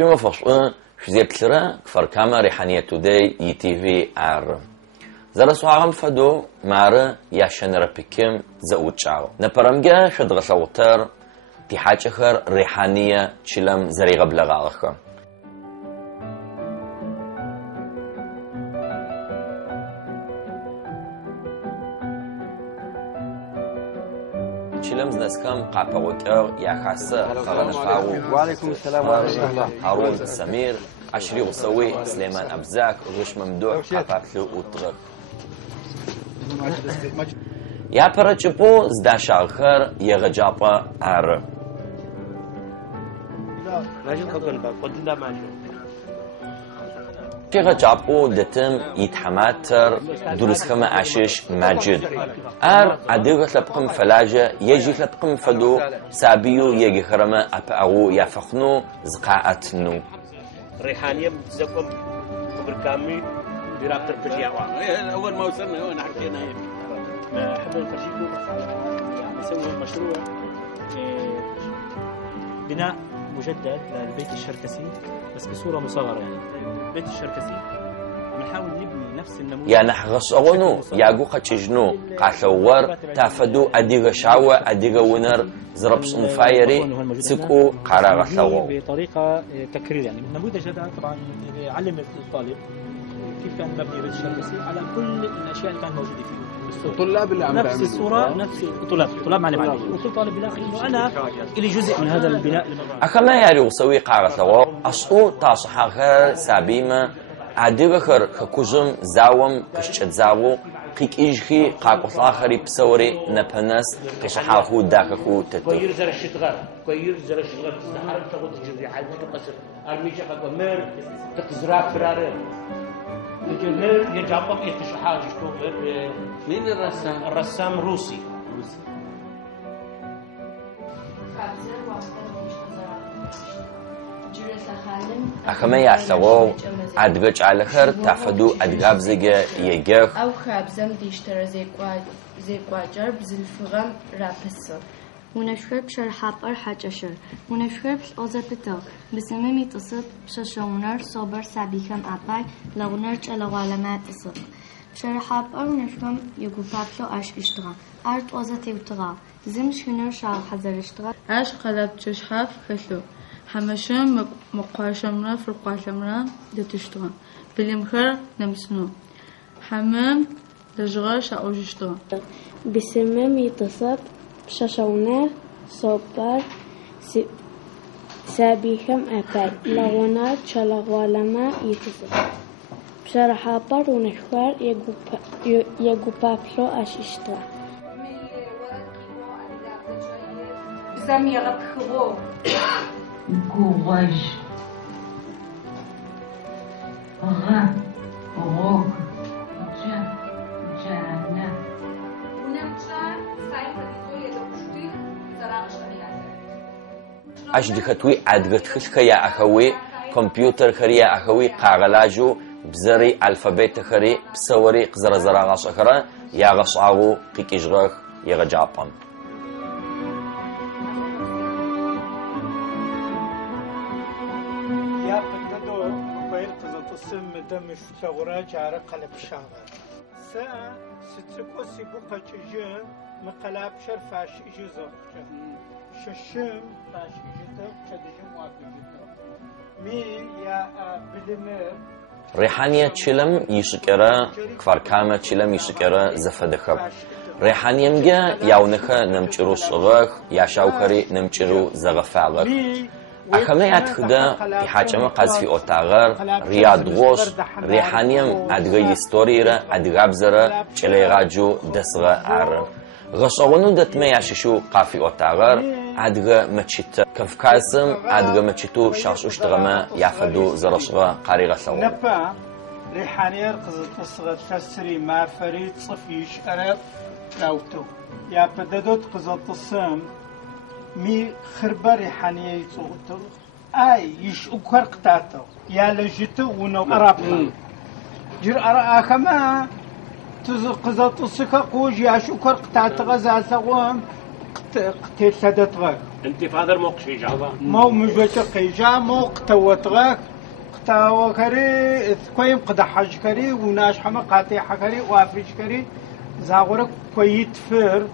شو مفصل شو زي بتلرا كفر كاما ريحانية توداي يتيفي عر زرا سوعهم فدو مارا ياشن ربكم زوجاو نبرمجا شد غسوتر في حاجة خر ريحانية شلم زريغ بلغاخم شلم زنسكم قابوتر يا خاصة قرنفاو وعليكم السلام ورحمة الله. هارون سمير عشري وسوي سليمان أبزاك غش ممدوح قابلو وطرق يا برجبو زداش آخر يغجابا عر يغجابو دتم يتحماتر دروس خما عشش ماجد عديغ لبقم فلاجة يجي لبقم فدو سابيو يجي خرما أبقاو يفخنو زقاعتنو ريحانية زكم خبر كامل ديرابتر بجياوا أول ما وصلنا هون حكينا هيك حمل الفرشيكو يسوي مشروع بناء مجدد للبيت الشركسي بس بصورة مصغرة يعني البيت الشركسي بنحاول نبني نفس النموذج يا نحغص أغنو ياقو خاتشجنو قاثور تافدو أديغ شاوة أديغ ونر زرب صنفايري سكو قراغ ثوو بطريقة تكرير يعني النموذج هذا طبعا علم الطالب كيف كان مبني البيت الشركسي على كل الأشياء اللي كانت موجودة فيه الطلاب اللي عم نفس الصورة نفس الطلاب معلم عليه وكل طالب بيلاقي إنه أنا إلي جزء من هذا البناء أكما ياري وسوي قاغ ثوو أصو تصحاخر سابيما أديغخر خكوزم زاوم قشت زاو قيك إجخي قاقوصاخري بسوري نبنس قشحاخو داخخو تتو كوير زر الشتغار كوير زر الشتغار تستحرم تاخد الجزء حاجة تقصر أرميجا قاقو مر تقزراك فرارة الجمهور يجابهم يتشحاج يشتغل مين الرسام؟ الرسام روسي أكما يعثغو أدغج على خر تفدو أدغاب زيجا يجخ أو خابزم ديشتر زي قواجر بزلفغم رابسو ونشخر بشرحابر حاجشر ونشخر بشأوزبتا بسممي تصب بششونر صبر سابيكم أباي لغنر چلغالما تصب بشرحابر ونشخم يقوبابلو أش اشتغا أرد أوزتي وتغا زمش هنر شاو حزر اشتغا أش قلب تشحاف خشو حمشم مقاشمرا فرقاشمرا دتشتغا بلمخر نمسنو حمام دجغاش أوجشتغا بسممي تصب ششونر صبر سابيكم أباي لغونا چلغوالما يتصب بشرحابر ونشخر يقوبابلو أشيشتا بزم يغبخغو كوغج غ غوغ جانا أش دختوي أدغت خلخيا أخوي كمبيوتر خريا أخوي قاغلاجو بزري ألفابيت خري بسوري قزر زراغاش أخرى يا غصعو قيكيجغخ يغجابم يا بدو موبايل قزط السم دم الثغرة جارة قلب شاغر ساعة ستسكو سيبو قجيجن مقلاب شرفاش إجزاق ششم باش إجزاق كدجم واقجزاق مي يا بلمر ريحانية تشلم يشكرا كفاركامة تشلم يشكرا زفدخب ريحانية مجا ياونخا نمچرو صغخ ياشاوكري نمچرو زغفاغخ أكما يتخدا بحاجة قاز في أوتاغر رياض غوش ريحانيم أدغي يستوريرا أدغابزرا چليغاجو دسغا عر غشاونو دتما ياششو قافي أوتاغر أدغا مچيت كفكاسم أدغا مچيتو شاش اشتغما يافدو زرشغا قاريغا سوا نبا ريحانير قزت الصغر تسري ما فريد صفيش أرب راوتو يا بددوت قزت الصم مي خربة ريحانية يصوتو أي يش أكر قطعتو يا لجتو ونو أرابا جر أرا أخما قزت الصكا قوج يا شكر قطعت غزا سوام قتيل سدت غير انت فادر موقش إجابة مو مجوتة قيجا مو قتوتغاك قتاوة كري كويم قد حج كري وناش حما قاتي حكري وافريج كري زاغورك كويت فر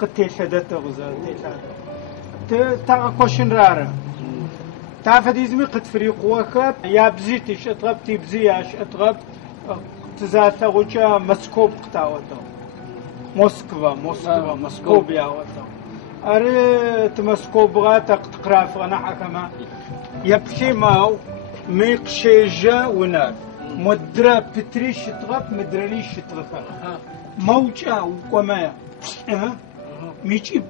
قتي شدت غزا تا كوشن رارا تعرف قد فريق وكب يا بزيتش اطغب تبزياش اطغب تزاتا وجا مسكوب قتاوته موسكوب يا وطا أري تمسكوب غاتا تقراف أنا حكما يبشي ماو ميقشيجا ونار مدرا بتريش تغب مدرليش تغفر موجا وكما ميجي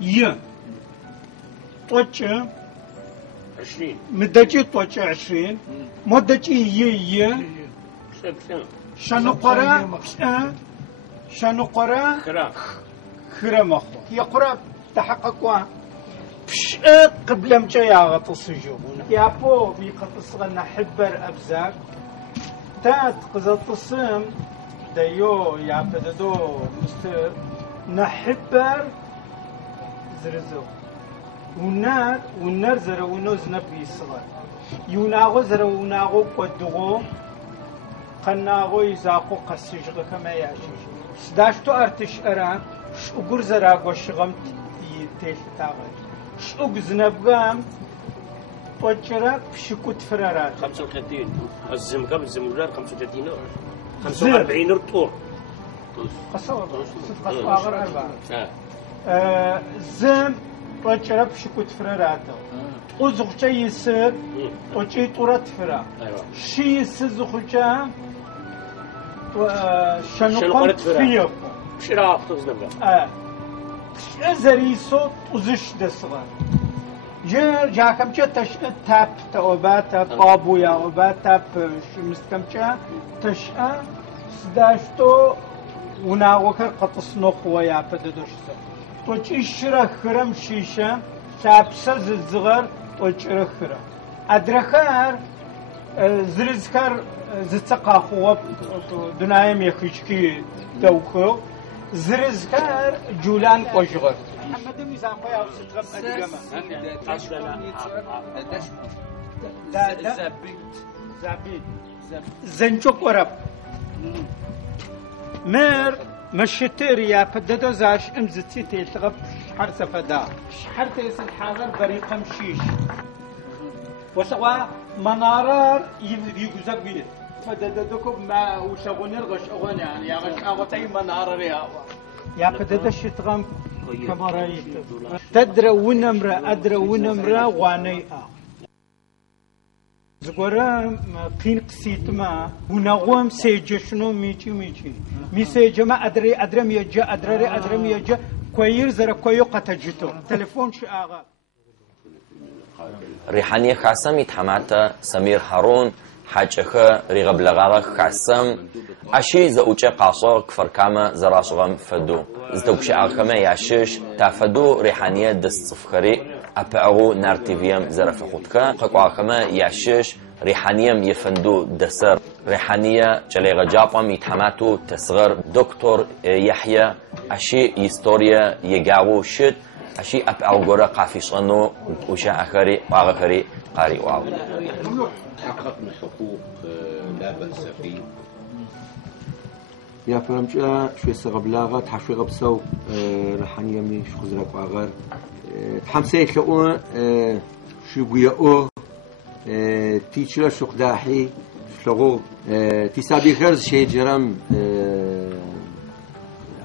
يا توجه 20 مدجي توجه 20 مدجي يا شنو قرا خرا مخو يقرا تحققوا بش قبل مجا يا غطسجو يا بو بيقطس غنا حبر ابزاك تات قزطسم ديو يا بددو مستر نحبر زرزو ونار زرونو زنبي صغر يوناغو زروناغو قدغو قناغو يزاقو قسيجغ كما يعشيش سداشتو ارتش اران شقر زراغو شغمت يتيش تاغل شقر زنبغام وجرا بشكوت فرارات 35 الزم قبل الزمولار 35 45 رطور قصور صدق اغر 4 زم وجرا بشكوت فرارات وزغجا يسر وجي طورت فرا شي يسزغجا شنقمت فيكم شراف تزنبا زريسو وزش دسغر جاكم تشأ تاب تأوبات طابو يا أوبات تاب شمستكم تشأ سداشتو وناوكر قطس نخوة يا بددوش توجي شرا خرم شيشة تابسا زلزغر توجي خرم أدرخار زرزكر زتقا خوة دنايم يخشكي دوخو زرزكر جولان قشغر محمد ميزان قوي ستغم أدقما لا زابيد زنجوك ورب مير مشتر يا بددو زاش امزتي تلتغب شحر سفدا شحر تيس الحاضر بريقم شيش وسوا منارار يجوزك بيت فددكم ما وشغوني الغش أغني يعني يا غش أغطي منارار يا بدد الشتغم كمرايت تدرى ونمرة وانيئة زغورا قين قسيتما ونغوم سيجشنو ميجي مي سيجما أدري ميجا أدري ميجا كوير زرا كويو قتجتو تليفون شي آغا ريحانية خاصم يتحمات سمير هارون حاجخ ريغب لغاغ خاصم أشي زوجة قاصر كفر كاما زراسغم فدو زدوكش آخما يعشش تافدو ريحانية دست صفخري أبعو نارتيفيم زرف خودكا قاقو آخما يعشش ريحانيم يفندو دسر ريحانية جليغ جابم يتحماتو تسغر دكتور يحيى أشي يستوريا يقاو شد أشي أبعو غورا قافيصانو وشا أخري وآخري قاري واو حقق من حقوق لا بأس فيه يا فرمجا شوي سغبلاغة تحشوي غبسو رحاني يمني شخزرك وآغر تحمسي شؤون شبوية أو تيشلا شق داحي شلغو تسابي خرز شي جرم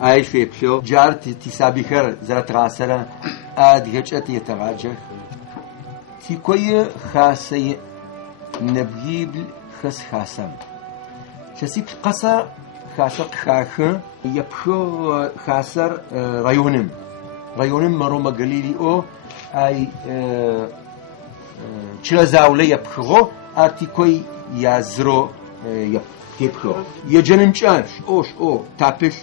عايش في بشو جار تسابي خر زرت غاسرة هجأت يتغاجخ تيكوي خاصي نبيب خس خاسم شسيب قصة خاسق خاخ يبشو خاسر ريونم مروما قليلي او اي چلا زاولي يبشو ارتيكوي يازرو يبشو يجنم چاش اوش او تابل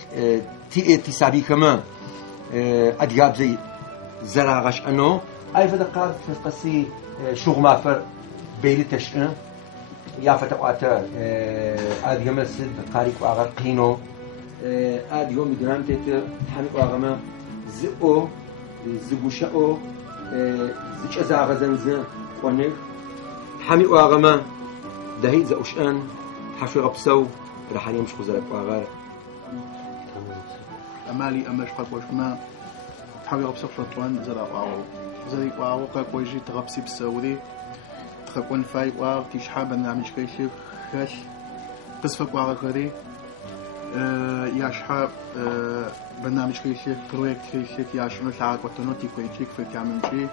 تسابي كما ادياب زي زراغش انو اي فدقات في قصي شغ مافر بيلي تشأ يا فتواتر آد يوم السد قاريك وآغر قينو آد يوم درام تيت حنك وآغما زئو زبوشاو زيش أزاغ زنزن ونخ حمي واغما دهي زوشان حشو غبسو راح يمشي خزرك واغار أمالي أمش قاقوش ما حمي غبسو شطوان زرا واو زري واو قاقوجي تغبسي بسودي تخكون فاي واو تيشحاب نعمل كيشيف خش قصفك واو كري ياشحاب برنامج كيشيف بروجكت كيشيف ياشنو شعاق وتنوتي كويتشيك في كامل شيء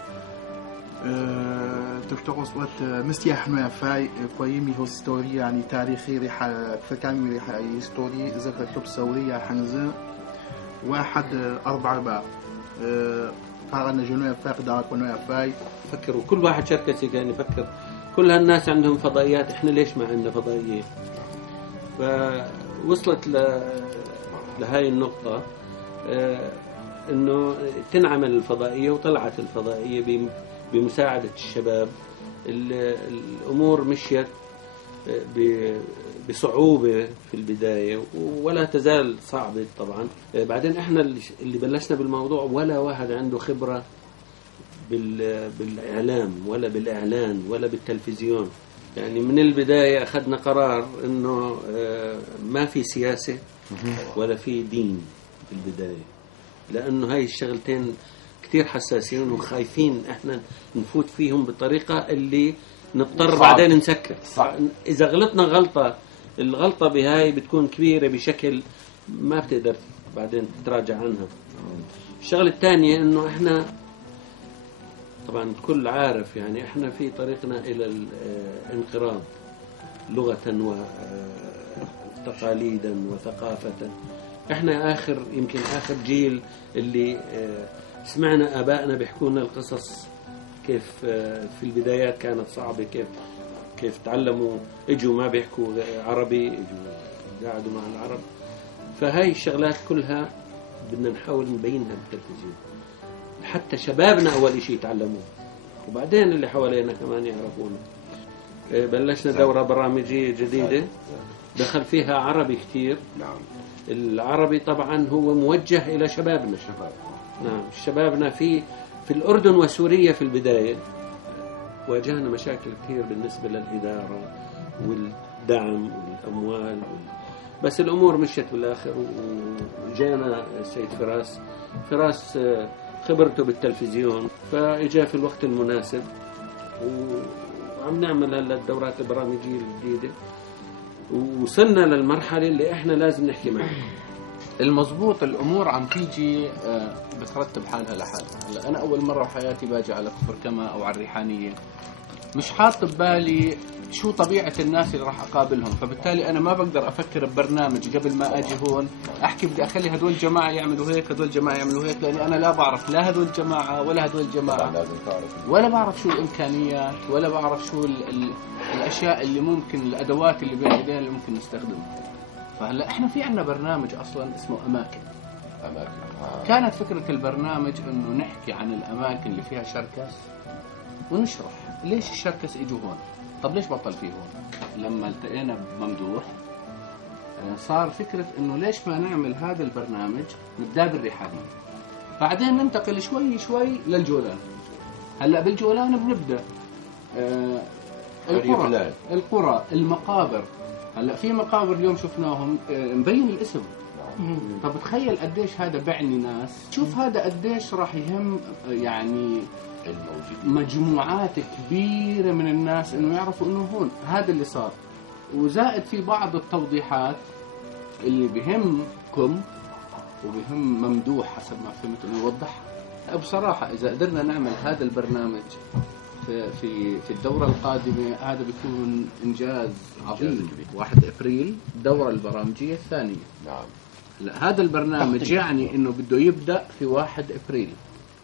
تشتغل صوت مستيح نوع فاي قيمي هو ستوري يعني تاريخي ريح فكامي ريح ستوري ذكر شوب سورية حنزة 1-4 فارنا جنوع فاي قدارك ونوع فاي فكروا كل واحد شركة كان يفكر كل هالناس عندهم فضائيات، احنا ليش ما عندنا فضائية؟ فوصلت لهاي النقطة انه تنعمل الفضائية، وطلعت الفضائية بمساعدة الشباب. الامور مشيت بصعوبة في البداية ولا تزال صعبة طبعا. بعدين احنا اللي بلشنا بالموضوع ولا واحد عنده خبرة بالإعلام ولا بالإعلان ولا بالتلفزيون. يعني من البداية أخذنا قرار إنه ما في سياسة ولا في دين في البداية، لأنه هاي الشغلتين كتير حساسين وخايفين إحنا نفوت فيهم بطريقة اللي نضطر بعدين نسكر. إذا غلطنا غلطة، الغلطة بهاي بتكون كبيرة بشكل ما بتقدر بعدين تتراجع عنها. الشغلة الثانية إنه إحنا طبعا الكل عارف يعني احنا في طريقنا الى الانقراض لغة وتقاليدا وثقافة. احنا يمكن اخر جيل اللي سمعنا ابائنا بيحكوا لنا القصص كيف في البدايات كانت صعبة، كيف تعلموا، اجوا ما بيحكوا عربي، اجوا قاعدوا مع العرب. فهاي الشغلات كلها بدنا نحاول نبينها بالتلفزيون حتى شبابنا أول شيء يتعلموه، وبعدين اللي حوالينا كمان يعرفونه. بلشنا دورة برامجية جديدة دخل فيها عربي كتير. العربي طبعا هو موجه إلى شبابنا. نعم، شبابنا في الأردن وسوريا في البداية واجهنا مشاكل كتير بالنسبة للإدارة والدعم والأموال بس الأمور مشيت بالآخر. وجانا السيد فراس خبرته بالتلفزيون، فإجا في الوقت المناسب وعم نعمل هلا الدورات البرامجية الجديدة، ووصلنا للمرحلة اللي احنا لازم نحكي معها. المضبوط الأمور عم تيجي بترتب حالها لحالها. هلا أنا أول مرة بحياتي باجي على كفر كما أو على الريحانية، مش حاط ببالي شو طبيعة الناس اللي راح أقابلهم، فبالتالي أنا ما بقدر أفكر ببرنامج قبل ما أجي هون أحكي بدي أخلي هدول الجماعة يعملوا هيك هدول الجماعة يعملوا هيك، لأني أنا لا بعرف لا هدول الجماعة ولا هدول الجماعة، ولا بعرف شو الإمكانيات ولا بعرف شو الأشياء اللي ممكن، الأدوات اللي بين إيدينا اللي ممكن نستخدمها. فهلا إحنا في عنا برنامج أصلا اسمه أماكن. كانت فكرة البرنامج إنه نحكي عن الأماكن اللي فيها شركس ونشرح ليش الشركس إجوا هون، طب ليش بطل فيه هون. لما التقينا بممدوح صار فكرة إنه ليش ما نعمل هذا البرنامج نبدأ بالريحانية، بعدين ننتقل شوي شوي للجولان. هلأ بالجولان بنبدأ القرى، المقابر. هلأ في مقابر اليوم شفناهم مبين الاسم. طب تخيل قديش هذا بعني ناس، شوف هذا قديش راح يهم يعني مجموعات كبيرة من الناس انه يعرفوا انه هون هذا اللي صار. وزائد في بعض التوضيحات اللي بهمكم وبهم ممدوح حسب ما فهمت انه يوضحها. بصراحة اذا قدرنا نعمل هذا البرنامج في الدورة القادمة هذا بيكون انجاز عظيم. 1 أبريل الدورة البرامجية الثانية. نعم. هذا البرنامج يعني انه بده يبدأ في 1 أبريل.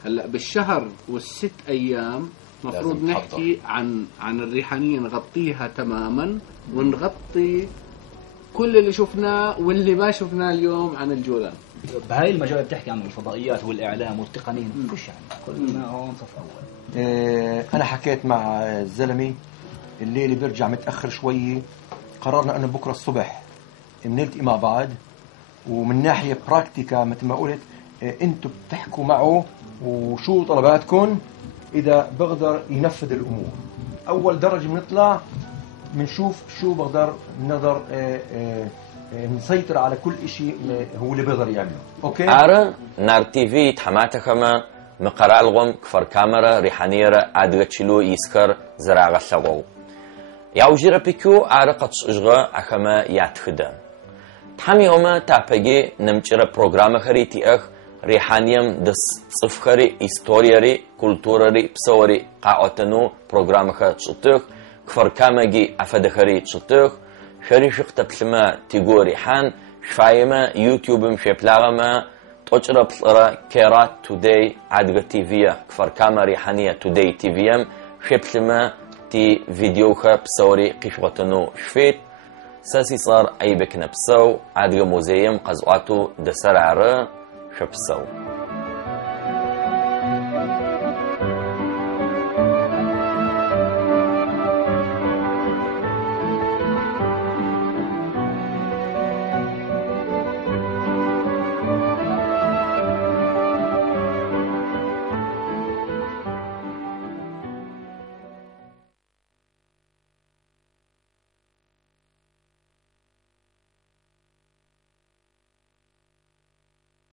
هلا بالشهر والست أيام مفروض نحكي عن الريحانية، نغطيها تماما ونغطي كل اللي شفناه واللي ما شفناه اليوم عن الجولان. بهاي المجال بتحكي عن الفضائيات والإعلام والتقنية، كل شيء كلنا هون صف أول. أنا حكيت مع الزلمة الليلة بيرجع متأخر شوية، قررنا أنه بكرة الصبح بنلتقي مع بعض، ومن ناحية براكتيكا مثل ما قلت أنتوا بتحكوا معه وشو طلباتكم إذا بقدر ينفذ الأمور. أول درجة بنطلع بنشوف شو بقدر نقدر نسيطر على كل إشي هو اللي بقدر يعمله. أوكي؟ عارة نار تيفي تحماتكما مقرع الغم كفر كاميرا ريحانيرة عادغتشلو يسكر زراغة ثغو ياوجيرا بيكو عارة قدش إجغا أخما ياتخدا تحمي أما تابجي نمجرا بروغرام خريتي أخ ريحانيم دس صفخري إستورياري كولتوراري بصوري قاعتنو بروغرام خريتشتخ كفر كامجي أفدخري تشتخ شريشق تبسما تيغو ريحان شفايما يوتيوب مشيبلاغما توجرا بصرا كيرات توداي عادغا تيفيا كفر كاما ريحانية توداي تيفيام شيبسما تي فيديوخا بصوري قشوتنو شفيت ساسي صار أي بكنا بسو عادغا موزيم قزواتو دسرعرا شبسو